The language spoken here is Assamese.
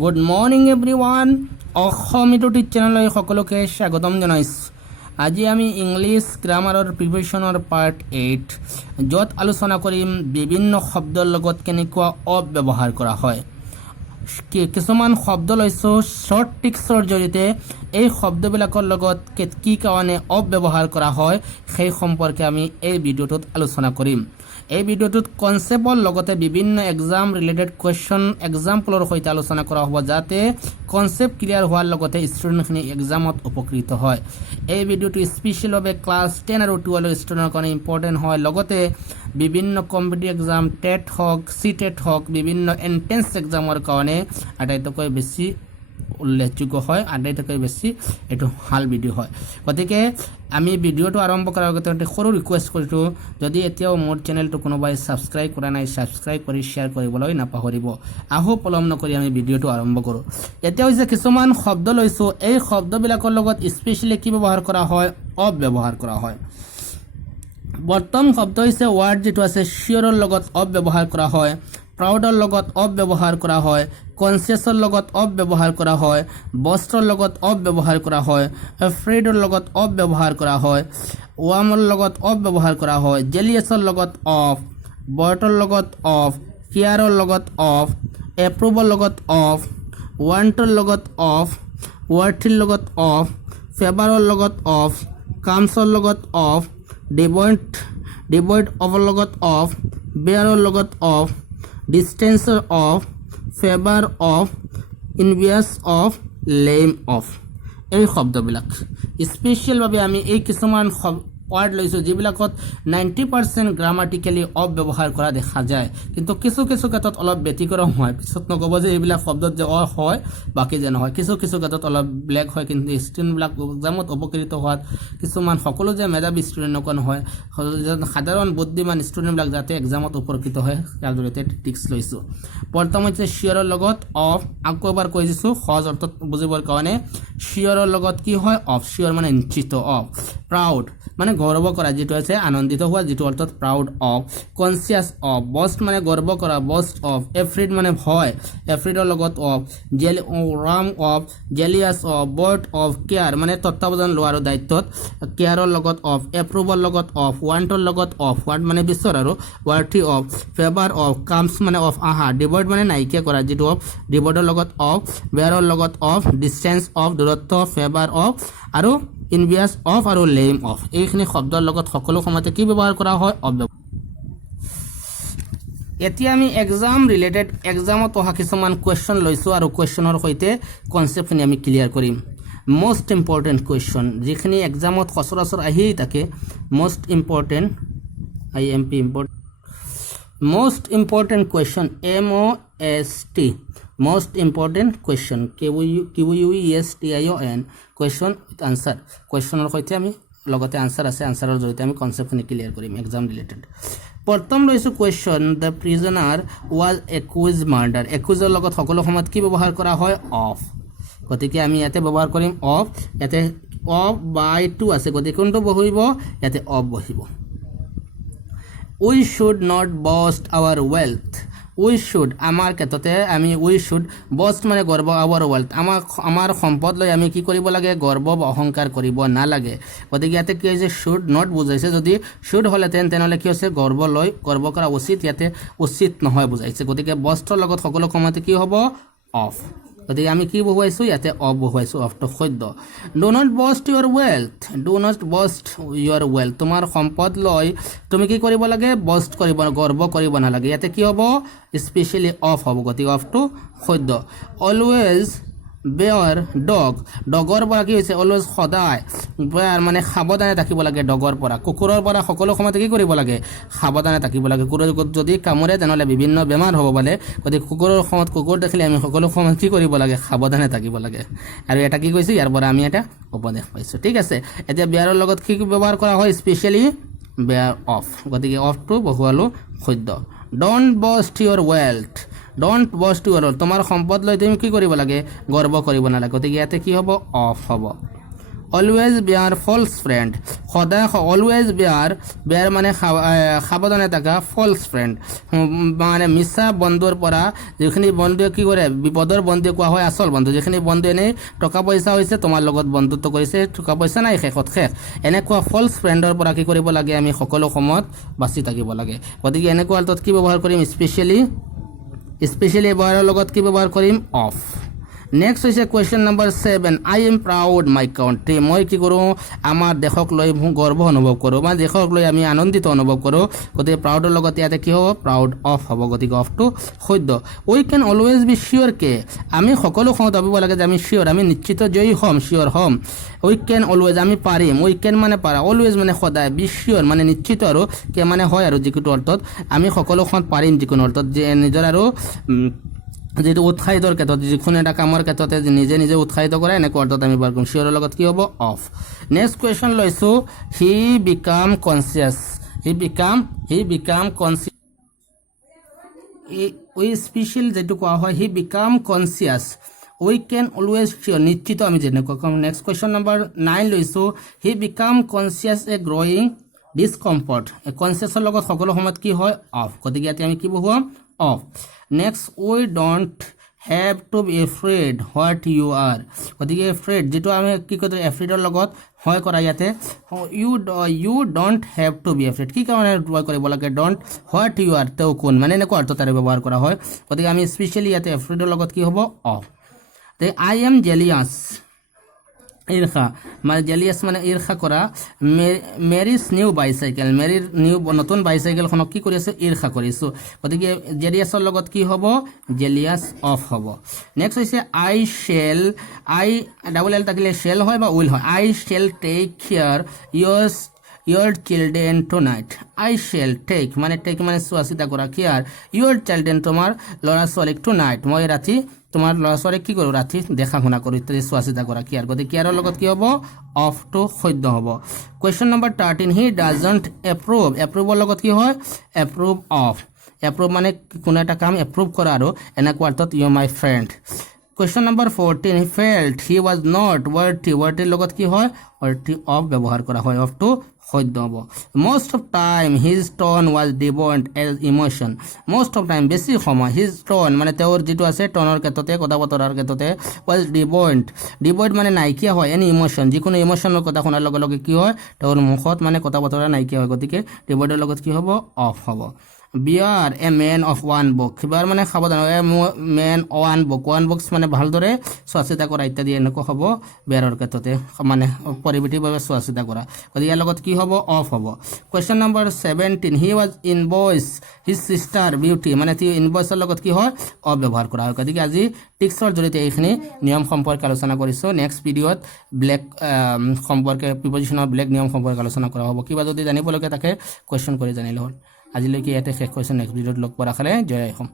Good morning everyone. Assam YouTube চেনেললৈ সকলোকে স্বাগতম জনাইছোঁ। আজি আমি ইংলিছ গ্ৰামাৰৰ প্ৰিপেৰেশ্যনৰ পাৰ্ট 8 য'ত আলোচনা কৰিম বিভিন্ন শব্দৰ লগত কেনেকুৱা অফ ব্যৱহাৰ কৰা হয়। কিছুমান শব্দ লৈছোঁ শ্বৰ্ট ট্ৰিক্সৰ জৰিয়তে এই শব্দবিলাকৰ লগত কি কাৰণে অফ ব্যৱহাৰ কৰা হয় সেই সম্পৰ্কে আমি এই ভিডিঅ'টোত আলোচনা কৰিম। এই ভিডিঅ'টোত কনচেপ্টৰ লগতে বিভিন্ন এক্সাম ৰিলেটেড কুৱেশ্যন এক্সাম্পলৰ সৈতে আলোচনা কৰা হ'ব যাতে কনচেপ্ট ক্লিয়াৰ হোৱাৰ লগতে ষ্টুডেণ্টখিনি এক্সামত উপকৃত হয়। এই ভিডিঅ'টো স্পেচিয়েলভাৱে ক্লাছ 10 আৰু 12 ষ্টুডেণ্টৰ কাৰণে ইম্পৰ্টেণ্ট হয়। লগতে বিভিন্ন কম্পিটিটিভ এক্সাম টেট হওক CTET হওক বিভিন্ন এণ্ট্ৰেন্স এক্সামৰ কাৰণে আটাইতকৈ বেছি উল্লেখযোগ্য হয়, আটাইতকৈ বেছি এইটো ভাল ভিডিঅ' হয়। গতিকে আমি ভিডিঅ'টো আৰম্ভ কৰাৰ আগতে সৰু ৰিকুৱেষ্ট কৰিছোঁ, যদি এতিয়াও মোৰ চেনেলটো কোনোবাই ছাবস্ক্ৰাইব কৰা নাই ছাবস্ক্ৰাইব কৰি শ্বেয়াৰ কৰিবলৈ নাপাহৰিব। আহো পলম নকৰি আমি ভিডিঅ'টো আৰম্ভ কৰোঁ। এতিয়া হৈছে কিছুমান শব্দ লৈছোঁ, এই শব্দবিলাকৰ লগত স্পেচিয়েলি কি ব্যৱহাৰ কৰা হয়, অফ ব্যৱহাৰ কৰা হয়। প্ৰথম শব্দ হৈছে ৱাৰ্ড যিটো আছে চিয়ৰৰ লগত অফ ব্যৱহাৰ কৰা হয়, প্ৰাউডৰ লগত অফ ব্যৱহাৰ কৰা হয়, কনচিয়াছৰ লগত অফ ব্যৱহাৰ কৰা হয়, বষ্টৰ লগত অফ ব্যৱহাৰ কৰা হয়, এফ্ৰেডৰ লগত অফ ব্যৱহাৰ কৰা হয়, ৱাৰ্মৰ লগত অফ ব্যৱহাৰ কৰা হয়, জেলিয়াছৰ লগত অফ, বৰ্টৰ লগত অফ, কেয়াৰৰ লগত অফ, এপ্ৰুভৰ লগত অফ, ৱান্টৰ লগত অফ, ৱাৰ্থিৰ লগত অফ, ফেভাৰৰ লগত অফ, কামছৰ লগত অফ, ডিভইড অফৰ লগত অফ, বেয়াৰৰ লগত অফ, ডিষ্টেন্সৰ of, favour of, envious of, lame of. এই শব্দবিলাক স্পেচিয়েলভাৱে আমি এই কিছুমান ৱাৰ্ড লৈছোঁ যিবিলাকত 90% গ্ৰামাটিকেলি অফ ব্যৱহাৰ কৰা দেখা যায়, কিন্তু কিছু ক্ষেত্ৰত অলপ ব্যতিক্ৰম হয়। পিছত নক'ব যে এইবিলাক শব্দত যে অফ হয় বাকী যে নহয়, কিছু ক্ষেত্ৰত অলপ ব্লেক হয়। কিন্তু ষ্টুডেণ্টবিলাক এক্সামত উপকৃত হোৱাত কিছুমান সকলো যে মেধাৱী ষ্টুডেণ্ট এনেকুৱা নহয়, সাধাৰণ বুদ্ধিমান ষ্টুডেণ্টবিলাক যাতে এক্সামত উপকৃত হয় তাৰ জৰিয়তে ট্ৰিক্স লৈছোঁ। প্ৰথম হৈছে চিয়ৰৰ লগত অফ। আকৌ এবাৰ কৈ দিছোঁ সহজ অৰ্থত বুজিবৰ কাৰণে। চিয়ৰৰ লগত কি হয়, অফ। চিয়ৰ মানে নিশ্চিত, অফ। প্ৰাউড মানে গৰ্ব কৰা, যিটো আছে আনন্দিত হোৱা, যিটো অৰ্থত proud of. Conscious of. Boast মানে গৰ্ব কৰা, বষ্ট অফ। এফ্ৰিড মানে ভয়, এফ্ৰিডৰ লগত অফ। ৰাম of, jealous of, bored of. Care মানে তত্ত্বাৱধান লোৱাৰ দায়িত্বত, কেয়াৰৰ লগত অফ। এপ্ৰুভৰ লগত অফ, ৱান্টৰ লগত অফ, ৱান্ট মানে বিশ্বৰ আৰু, ৱাৰ্থি অফ, ফেভাৰ অফ, কামছ মানে অফ আহা, ডিভইড মানে নাইকিয়া কৰা, যিটো অফ, ডিভইডৰ লগত অফ, বেয়াৰৰ লগত অফ, ডিষ্টেন্স অফ দূৰত্ব, ফেভাৰ অফ আৰু ইনভিয়াছ অফ আৰু লেম অফ। এইখিনি শব্দৰ লগত সকলো সময়তে কি ব্যৱহাৰ কৰা হয়, অফ। এতিয়া আমি এক্সাম ৰিলেটেড এক্সামত অহা কিছুমান কুৱেশ্যন লৈছোঁ আৰু কুৱেশ্যনৰ সৈতে কনচেপ্টখিনি আমি ক্লিয়াৰ কৰিম। মষ্ট ইম্পৰ্টেণ্ট কুৱেশ্যন যিখিনি এক্সামত সচৰাচৰ আহিয়েই থাকে, most important IMP important most important question MOST most important question QUESTION question with answer questionৰ সৈতে আমি লগতে আনসাৰ আছে, আনসাৰৰ জৰিয়তে আমি কনসেপ্টখিনি ক্লিয়াৰ কৰিম এক্সাম ৰিলেটেড। প্ৰথম লৈছোঁ question, the prisoner was accused murder. একুইজৰ লগত সকলো সময়ত কি ব্যৱহাৰ কৰা হয়, অফ। গতিকে আমি ইয়াতে ব্যৱহাৰ কৰিম অফ। ইয়াতে অফ বাই টু আছে, গতিকে কোনটো বহিব, ইয়াতে অফ বহিব। We should not boast our wealth. We should আমাৰ ক্ষেত্ৰতে আমি উই শুড বষ্ট মানে গৰ্ব, আৱাৰ ৱেল্থ আমাৰ সম্পদ লৈ আমি কি কৰিব লাগে, গৰ্ব বা অহংকাৰ কৰিব নালাগে। গতিকে ইয়াতে কি হৈছে, শুড নট বুজাইছে। যদি শুড হ'লেহেঁতেন তেনেহ'লে কি হৈছে, গৰ্ব লৈ গৰ্ব কৰা উচিত, ইয়াতে উচিত নহয় বুজাইছে। গতিকে বষ্টৰ লগত সকলো সময়তে কি হ'ব, অফ। গতিকে আমি কি বহুৱাইছোঁ, ইয়াতে অফ বহুৱাইছোঁ, অফটো সদ্য। Do not boast your wealth. Do not boast your wealth. তোমাৰ সম্পদ লৈ তুমি কি কৰিব লাগে, বষ্ট কৰিব, গৰ্ব কৰিব নালাগে। ইয়াতে কি হ'ব, স্পেচিয়েলি অফ হ'ব। গতিকে অফটো সদ্য। অলৱেজ বেয়াৰ ডগ। ডগৰ পৰা কি হৈছে, অলৱেজ সদায়, বেয়াৰ মানে সাৱধানে থাকিব লাগে ডগৰ পৰা। কুকুৰৰ পৰা সকলো সময়তে কি কৰিব লাগে, সাৱধানে থাকিব লাগে। কুকুৰে যদি কামোৰে তেনেহ'লে বিভিন্ন বেমাৰ হ'ব পাৰে। গতিকে কুকুৰৰ সময়ত কুকুৰ দেখিলে আমি সকলো সময়ত কি কৰিব লাগে, সাৱধানে থাকিব লাগে। আৰু এটা কি কৈছোঁ, ইয়াৰ পৰা আমি এটা উপদেশ পাইছোঁ। ঠিক আছে, এতিয়া বেয়াৰৰ লগত কি ব্যৱহাৰ কৰা হয়, স্পেচিয়েলি বেয়াৰ অফ। গতিকে অফটো বহুৱালোঁ সদ্য। Don't boast your wealth. Don't boast your wealth. তোমাৰ সম্পদ লৈ তুমি কি কৰিব লাগে, গৰ্ব কৰিব নালাগে। গতিকে ইয়াতে কি হ'ব, অফ হ'ব। অলৱেজ বেয়াৰ ফলছ ফ্ৰেণ্ড সদায় অলৱেজ বেয়াৰ মানে সাৱধানে থকা ফলছ ফ্ৰেণ্ড মানে মিছা বন্ধুৰ পৰা যিখিনি বন্ধুৱে কি কৰে বিপদৰ বন্ধু কোৱা হয় আচল বন্ধু যিখিনি বন্ধু এনেই টকা পইচা হৈছে তোমাৰ লগত বন্ধুত্ব কৰিছে টকা পইচা নাই শেষ এনেকুৱা ফলছ ফ্ৰেণ্ডৰ পৰা কি কৰিব লাগে আমি সকলো সময়ত বাচি থাকিব লাগে গতিকে এনেকুৱা অৰ্থত কি ব্যৱহাৰ কৰিম স্পেচিয়েলি এবাৰৰ লগত কি ব্যৱহাৰ কৰিম অফ নেক্সট হৈছে question number 7 I am proud my country মই কি কৰোঁ আমাৰ দেশক লৈ গৰ্ব অনুভৱ কৰোঁ বা দেশক লৈ আমি আনন্দিত অনুভৱ কৰোঁ গতিকে প্ৰাউডৰ লগত ইয়াতে কি হ'ব প্ৰাউড অফ হ'ব গতিকে অফটো সত্য উই কেন অলৱেজ বি চিয়'ৰ কে আমি সকলো সময়ত ভাবিব লাগে যে আমি চিয়'ৰ আমি নিশ্চিত জয়ী হ'ম চিয়'ৰ হ'ম উই কেন অলৱেজ আমি পাৰিম উই কেন মানে পাৰা অলৱেজ মানে সদায় বি চিয়'ৰ মানে নিশ্চিত আৰু কে মানে হয় আৰু যিকোনো অৰ্থত আমি সকলো সময়ত পাৰিম যিকোনো অৰ্থত যে নিজৰ আৰু যেটো উৎসাহিতৰ ক্ষেত্ৰত যিকোনো এটা কামৰ ক্ষেত্ৰতে নিজে উৎসাহিত কৰে এনেকুৱা অৰ্থত আমি ব্যৱহাৰ কৰিম চিয়'ৰৰ লগত কি হ'ব অফ নেক্সট কুৱেশ্যন লৈছোঁ he became conscious we special যেটো কোৱা হয় he became conscious we can always sure নিশ্চিত আমি যেনেকুৱা ক'ম নেক্সট কুৱেশ্যন নম্বৰ 9 লৈছোঁ he became conscious a growing discomfort কনচিয়াছৰ লগত সকলো সময়ত কি হয় অফ গতিকে ইয়াতে আমি কি বহুৱাম of next we don't have to be afraid what you are গতিকে এফ্ৰেড যিটো আমি কি কয় এফ্ৰেডৰ লগত হয় কৰা ইয়াতে you don't have to be afraid কি কাৰণে ব্যৱহাৰ কৰিব লাগে ডণ্ট হোৱাট ইউ আৰ তেওঁ কোন মানে এনেকুৱা অৰ্থ তাৰে ব্যৱহাৰ কৰা হয় গতিকে আমি স্পেচিয়েলি ইয়াতে এফ্ৰেডৰ লগত কি হ'ব অফ আই এম জেলিয়াছ ঈৰ্ষা মানে জেলিয়াছ মানে ঈৰ্ষা কৰা মেৰিজ নিউ বাইচাইকেল মেৰিৰ নতুন বাইচাইকেলখনক কি কৰি আছে ঈৰ্ষা কৰিছোঁ গতিকে জেলিয়াছৰ লগত কি হ'ব জেলিয়াছ অফ হ'ব নেক্সট হৈছে আই ডাবল এল থাকিলে শ্বেল হয় বা উইল হয় I shall take care your children tonight I shall take মানে চোৱা চিতা কৰা কেয়াৰ your children তোমাৰ ল'ৰা ছোৱালীক tonight মই ৰাতি তোমাৰ ল'ৰা ছোৱালীক কি কৰোঁ ৰাতি দেখা শুনা কৰোঁ ইত্যাদি চোৱা চিতা কৰা কেয়াৰ গতিকে কেয়াৰৰ লগত কি হ'ব অফটো সত্য হ'ব কুৱেশ্যন নম্বৰ 13 হি ডাজন্ট এপ্ৰুভৰ লগত কি হয় এপ্ৰুভ অফ এপ্ৰুভ মানে কোনো এটা কাম এপ্ৰুভ কৰা আৰু এনেকুৱা অৰ্থত you my friend question number 14 he felt he was not worthy লগত কি হয় ৱাৰ্থি অফ ব্যৱহাৰ কৰা হয় অফটো সত্য হ'ব most of time his tone was devoid as emotion most of time বেছি সময় his tone মানে তেওঁৰ যিটো আছে টনৰ ক্ষেত্ৰতে কথা বতৰাৰ ক্ষেত্ৰতে was devoid মানে নাইকিয়া হয় এনি ইমোশ্যন যিকোনো ইমোশ্যনৰ কথা শুনাৰ লগে লগে কি হয় তেওঁৰ মুখত মানে কথা বতৰা নাইকিয়া হয় গতিকে devoidৰ লগত কি হ'ব অফ হ'ব বিয়াৰ এ মেন অফ ওৱান বুক বিয়াৰ মানে সাৱধান মেন ওৱান বুকছ মানে ভালদৰে চোৱা চিতা কৰা ইত্যাদি এনেকুৱা হ'ব বিয়াৰৰ ক্ষেত্ৰতে মানে পৰিৱৰ্তিতভাৱে চোৱা চিতা কৰা গতিকে ইয়াৰ লগত কি হ'ব অফ হ'ব question number 17 he was envious his sister beauty মানে ইনভইচৰ লগত কি হয় অফ ব্যৱহাৰ কৰা হয় গতিকে আজি টিক্সৰ জৰিয়তে এইখিনি নিয়ম সম্পৰ্কে আলোচনা কৰিছোঁ নেক্সট ভিডিঅ'ত ব্লেক সম্পৰ্কে প্ৰিপজিশ্যনৰ ব্লেক নিয়ম সম্পৰ্কে আলোচনা কৰা হ'ব কিবা যদি জানিবলগীয়া থাকে কুৱেশ্যন কৰি জানিলে হ'ল আজিলৈকে ইয়াতে শেষ কৰিছোঁ নেক্সট ভিডিঅ'ত লগ পোৱাৰ আশাৰে জয় অসম